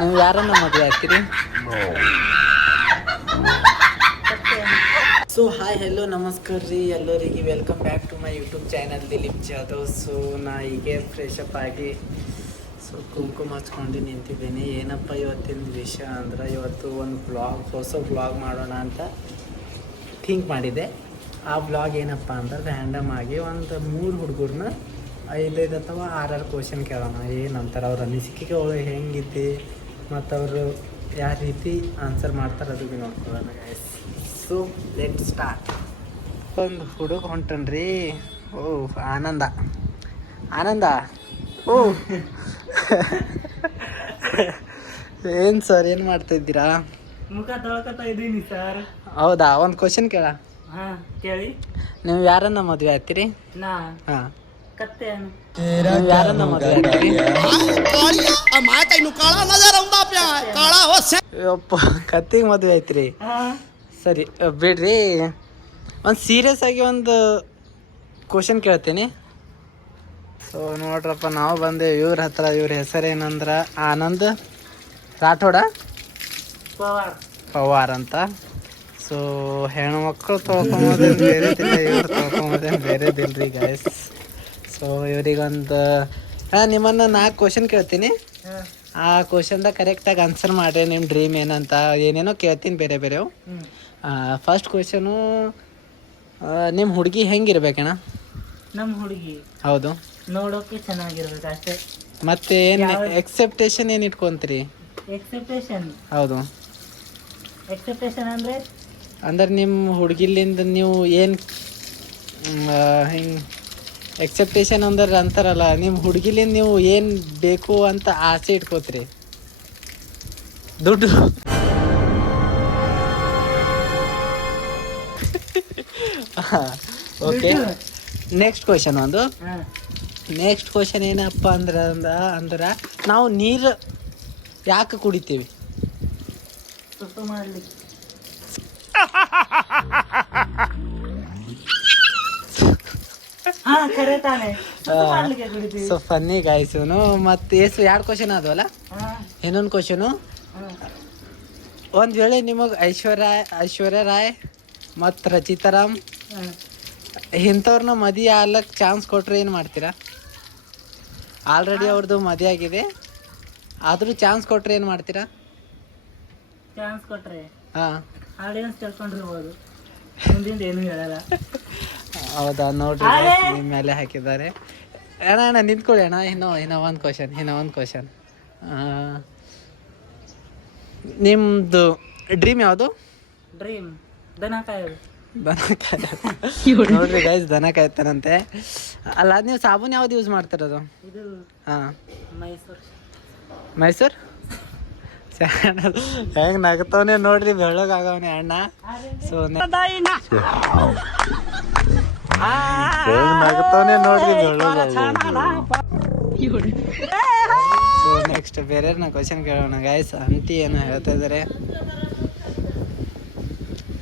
ನೀವು ಯಾರನ್ನ ಮದುವೆ ಆಗ್ತೀರಿ ಸೊ ಹಾಯ್ ಹೆಲೋ ನಮಸ್ಕಾರ ರೀ ಎಲ್ಲರಿಗೆ. Welcome back to my YouTube channel Dilip Jadhav so ನಾ ಹೀಗೆ ಫ್ರೆಶ್ ಅಪ್ ಆಗಿ ಸೊ ಕುಂಕುಮ ಹಚ್ಕೊಂಡು ನಿಂತಿದ್ದೀನಿ. ಏನಪ್ಪ ಇವತ್ತಿನ ವಿಷಯ ಅಂದ್ರೆ, ಇವತ್ತು ಒಂದು ಬ್ಲಾಗ್ ಹೊಸ ಬ್ಲಾಗ್ ಮಾಡೋಣ ಅಂತ ಥಿಂಕ್ ಮಾಡಿದೆ. ಆ ಬ್ಲಾಗ್ ಏನಪ್ಪ ಅಂದ್ರೆ ರ್ಯಾಂಡಮ್ ಆಗಿ ಒಂದು ಮೂರು ಹುಡುಗರನ್ನ ಐದೈದು ಅಥವಾ ಆರಾರು ಕ್ವಶನ್ ಕೇಳೋಣ. ಏನಂತಾರೆ ಅವ್ರ? ಅನಿಸಿಕೆಗೆ ಅನಿಸಿಕೆಗಳು ಹೆಂಗಿತ್ತು ಮತ್ತು ಅವರು ಯಾವ ರೀತಿ ಆನ್ಸರ್ ಮಾಡ್ತಾರೆ ಅದು ಭೀ ನೋಡ್ಕೊಳ್ಳೋಣ ಗೈಸ್ ಸೊ ಲೆಟ್ ಸ್ಟಾರ್ಟ್ ಒಂದು ಹುಡುಗ ಹೊಂಟನ್ರಿ ಓ ಆನಂದ. ಆನಂದ? ಓ. ಏನು ಸರ್ ಏನು ಮಾಡ್ತಾ ಇದ್ದೀರಾ? ಮುಖ ತೊಳ್ಕೊತಾ ಇದ್ದೀನಿ ಸರ್. ಹೌದಾ? ಒಂದು ಕ್ವಶನ್ ಕೇಳ. ಹಾಂ ಕೇಳಿ. ನೀವು ಯಾರನ್ನ ಮದುವೆ ಆಗ್ತೀರಿ ನಾ. ಹಾಂ. ಕತ್ತಿಗೆ ಮದ್ವೆ ಐತ್ರಿ ಸರಿ ಬಿಡ್ರಿ. ಒಂದು ಸೀರಿಯಸ್ ಆಗಿ ಒಂದು ಕ್ವಶನ್ ಕೇಳ್ತೀನಿ. ಸೊ ನೋಡ್ರಪ್ಪ ನಾವು ಬಂದೆ ಇವ್ರ ಹತ್ರ. ಇವ್ರ ಹೆಸರೇನಂದ್ರ ಆನಂದ್ ರಾಠೋಡ? ಪವಾರ್. ಪವಾರ್ ಅಂತ. ಸೊ ಹೆಣ್ಮಕ್ಳು ತೊಳ್ಕೊಂಬೋದೇನು ಬೇರೆದಿಲ್ಲ ಇವ್ರು ತೊಳ್ಕೊಂಬೋದೇನು ಬೇರೆದಿಲ್ರಿ ಗಾಯ್ಸ್ ಸೊ ಇವ್ರಿಗೊಂದು ಹಾಂ ನಿಮ್ಮನ್ನು ನಾಲ್ಕು ಕ್ವಶನ್ ಕೇಳ್ತೀನಿ. ಆ ಕ್ವಶನ್ದಾಗ ಕರೆಕ್ಟಾಗಿ ಆನ್ಸರ್ ಮಾಡ್ರಿ ನಿಮ್ಮ ಡ್ರೀಮ್ ಏನಂತ. ಏನೇನೋ ಕೇಳ್ತೀನಿ ಬೇರೆ ಬೇರೆವು ಹ್ಮ್. ಫಸ್ಟ್ ಕ್ವಶನು ನಿಮ್ಮ ಹುಡುಗಿ ಹೆಂಗಿರ್ಬೇಕಣ್ಣ? ನಮ್ಮ ಹುಡುಗಿ. ಹೌದು. ನೋಡೋಕೆ ಚೆನ್ನಾಗಿರ್ಬೇಕು ಅಷ್ಟೇ. ಮತ್ತೆ ಏನು ಎಕ್ಸೆಪ್ಟೇಷನ್ ಏನು ಇಟ್ಕೊಂತೀರಿ? ಎಕ್ಸೆಪ್ಟೇಷನ್ ಹೌದು. ಎಕ್ಸೆಪ್ಟೇಷನ್ ಅಂದ್ರೆ? ಅಂದ್ರೆ ನಿಮ್ಮ ಹುಡುಗಿಲಿಂದ ನೀವು ಏನು ಹಿಂಗೆ ಎಕ್ಸೆಪ್ಟೇಷನ್ ಅಂದ್ರೆ ಅಂತಾರಲ್ಲ ನಿಮ್ಮ ಹುಡುಗಿಲಿಂದ ನೀವು ಏನು ಬೇಕು ಅಂತ ಆಸೆ ಇಟ್ಕೋತ್ರಿ? ದುಡ್ಡು. ಓಕೆ ನೆಕ್ಸ್ಟ್ ಕ್ವಶನ್ ಒಂದು. ನೆಕ್ಸ್ಟ್ ಕ್ವಶನ್ ಏನಪ್ಪ ಅಂದ್ರೆ ಅಂದ ಅಂದ್ರೆ ನಾವು ನೀರು ಯಾಕೆ ಕುಡಿತೀವಿ? ಸೊ ಫನ್ನಿ ಗಾಯ್ಸುನು ಮತ್ತೆ ಎಷ್ಟು ಎರಡು ಕ್ವಶನ್ ಆದವಲ್ಲ ಹಾ. ಇನ್ನೊಂದು ಕ್ವಶನು ಒಂದು ವೇಳೆ ನಿಮಗೆ ಐಶ್ವರ್ಯ ಐಶ್ವರ್ಯ ರಾಯ್ ಮತ್ತು ರಚಿತಾರಾಮ್ ರಾಮ್ ಇಂಥವ್ರನ್ನ ಮದುವೆ ಆಗ್ಲಕ್ಕೆ ಚಾನ್ಸ್ ಕೊಟ್ರೆ ಏನು ಮಾಡ್ತೀರಾ? ಆಲ್ರೆಡಿ ಅವ್ರದ್ದು ಮದುವೆ ಆಗಿದೆ. ಆದರೂ ಚಾನ್ಸ್ ಕೊಟ್ರೆ ಏನು ಮಾಡ್ತೀರಾ? ಚಾನ್ಸ್ ಕೊಟ್ರೆ ಹಾಂ. ಆಡಿಯನ್ಸ್ ತಿಳ್ಕೊಂಡಿರ್ಬೋದು ಮುಂದಿಂದ ಏನು ಹೇಳಲ್ಲ. ಹೌದಾ? ನೋಡ್ರಿ ನಿಮ್ಮ ಮೇಲೆ ಹಾಕಿದ್ದಾರೆ. ಅಣ್ಣ ಅಣ್ಣ ನಿಂತ್ಕೊಳ್ಳಿ ಅಣ್ಣ. ಇನ್ನೂ ಇನ್ನೂ ಒಂದು ಕ್ವಶನ್ ಇನ್ನೂ ಒಂದು ಕ್ವಶನ್ ನಿಮ್ಮದು ಡ್ರೀಮ್ ಯಾವುದು? ಡ್ರೀಮ್ ದನ ಕಾಯೋದು ದನ ಕಾಯ ನೋಡ್ರಿ ಗೈಸ್ ದನ ಕಾಯ್ತಾರಂತೆ ಅಲ್ಲ ನೀವು ಸಾಬೂನ್ ಯಾವ್ದು ಯೂಸ್ ಮಾಡ್ತಿರೋದು? ಇದು ಹಾಂ. ಮೈಸೂರು. ಮೈಸೂರು? ಹೆಂಗ್ ನಗತವನೇ ನೋಡ್ರಿ ಬೆಳ್ಳಗಾಗವನೇ ಅಣ್ಣ. ಸೊ ಹೆಂಗ್ ನಗತವನೆ ನೋಡ್ರಿ ಸೊ ನೆಕ್ಸ್ಟ್ ಬೇರೆ ಕ್ವಶನ್ ಕೇಳೋಣ ಗಾಯ್ಸ್ ಅಂತಿ ಏನೋ ಹೇಳ್ತಾ ಇದಾರೆ.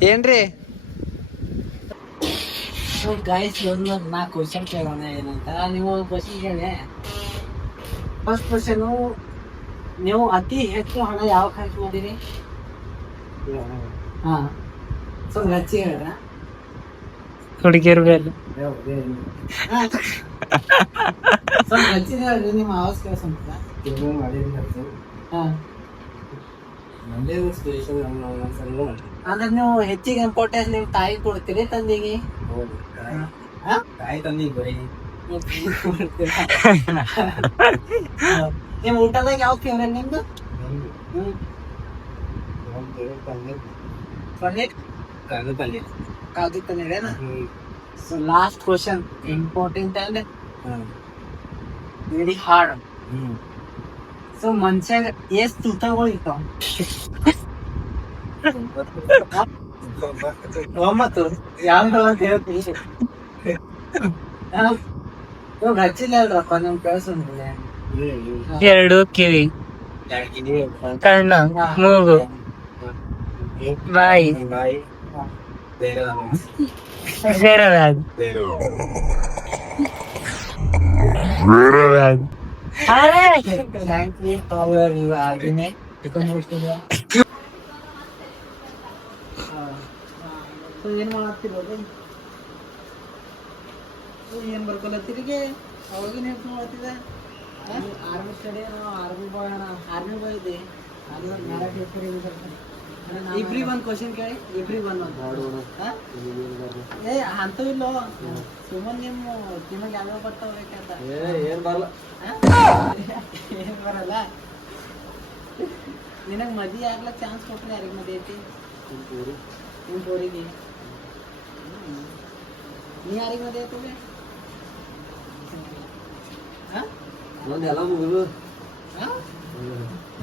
ಏನ್ರಿ? ಗಾಯ್ಸ್ ಒಂದು ನಾ ಕ್ವಶನ್ ಕೇಳೋಣ ಏನಂತ. ನೀವು ಕ್ವಶನ್ ಕೇಳಿ. ಫಸ್ಟ್ ಕ್ವಶನು ನೀವು ಅತಿ ಹೆಚ್ಚು ಹಣ ಯಾವ ಖರ್ಚು ಮಾಡಿರಿ? ಹಾ. ಸೊ ಹೆಚ್ಚಿಗೆ ಹೇಳ್ರ ಹುಡುಗಿಯರು ಮೇಲೆ ನಿಮ್ಮ ಅಂದ್ರೆ ನೀವು ಹೆಚ್ಚಿಗೆ ಇಂಪಾರ್ಟೆನ್ಸ್ ನಿಮ್ ತಾಯಿ ಕೊಡ್ತೀರಿ ತಂದಿಗೆ? ತಾಯಿ ತಂದಿಗೆ ಹಾ? ನಿಮ್ ಊಟದಾಗ ಯಾವ ಫೇವ್ರೇಟ್ ನಿಮ್ದು? ಹ್ಮ್. ಪನ್ನೀರ್? ಪನ್ನೀರ್ ಏನ so last question important and very hard so ಮನುಷ್ಯಾಗ ಎಷ್ಟ್ ತುತಗಳು ಇರ್ತಾವ? ಒಂಬತ್ತು. ಯಾವ್ದು ಅಂತ ಹೇಳ್ತೀನಿ. ಇವಾಗ ಹಚ್ಚಿಲ್ಲ ಅಲ್ರಪ್ಪ ನಮ್ ಎರಡು ಕಿವಿ. ಕಣ್ಣ ಮೂಗು. ಬಾಯಿ. ಸೇರಲಾಗ ಏನು ಮಾಡತ್ತಿರೋದು ಏನು ಬರ್ಕೊಲತ್ತಿರಿಗೆ ಅವಾಗಿನ ಹೆಲ್ಪ್ ಮಾಡ್ತಿದ್ದೆ ಆರ್ಮಿ ಸ್ಟಡಿ ನಾವು ಆರ್ಮಿ ಬಾಯ್ ಅಣ್ಣ ಆರ್ಮಿ ಬಾಯ್ ಇದೆ ಅದು ಮ್ಯಾರೇಜ್ ಹೆಸರು ಇಬ್ರಿಗೆ ಒನ್ ಕ್ವಶನ್ ಕೇಳಿ ಇಬ್ರಿಗೆ ಒಂದು ಏ ಏ ಇಲ್ಲ ಸುಮ್ಮನೆ ನಿಮ್ಮ ನಿಮಗೆ ಯಾವ್ಯಾವ ಬರ್ತಾವ ಬೇಕಂತ ಏನ್ ಬರಲ್ಲ ಏನ್ ಬರಲ್ಲ ನಿನಗೆ ಮದಿ ಆಗ್ಲಕ್ ಚಾನ್ಸ್ ಕೊಟ್ರೆ ಯಾರಿಗೆ ಮದಿ ಐತಿ ನಿಮ್ಮ ಬೋರಿಗೆ ನೀ ಯಾರಿಗೆ ಮದಿ ಐತಿ ಹಾ ಎಲ್ಲ ಮುಗಿದು ಹಾ?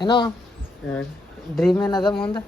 ಏನೋ ಡ್ರೀಮ್ ಏನದ ಮುಂದೆ